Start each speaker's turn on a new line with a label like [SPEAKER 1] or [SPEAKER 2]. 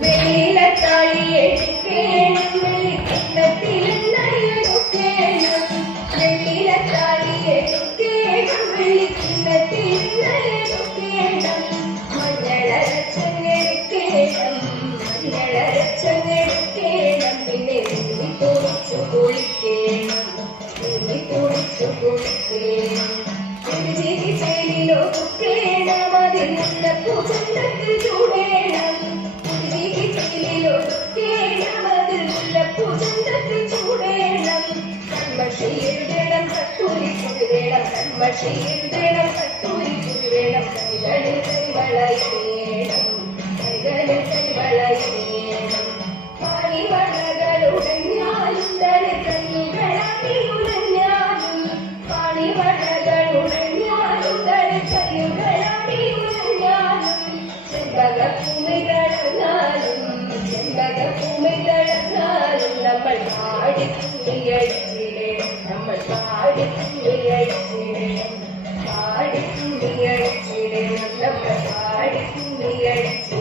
[SPEAKER 1] വെയിലത്താളിയെ കേണം വെളിച്ചത്തിൽ നല്ലൊരു കേണം വെയിലത്താളിയെ കേണം വെളിച്ചത്തിൽ നല്ലൊരു കേണം മഞ്ഞളരച്ചങ്ങൾ കേണം മഞ്ഞളരച്ചങ്ങൾ കേണം പിന്നെ ഉള്ളി പൊളിച്ചു കുളിക്കേണം ഉള്ളി പൊളിച്ചു കുളിക്കേണം ചിരി ചിരിയിലോ കേണം അതിൽ നിന്ന് പുതുണ്ടത്തിൽ ചൂടേണം வேடம் கண்மஷி இன்றென கட்டுரை வேடம் கைகளில் கைவளை வேடம் கைகளில் கைவளை வேடம் பணிவடகளுடன் ஞாயிற்று கைகளை உடன் ஞாயும் பணிவடகளுடன் ஞாயுங்கள் கைகளை உடன் நம்ம பாடி நம்ம பாடி tu herencia.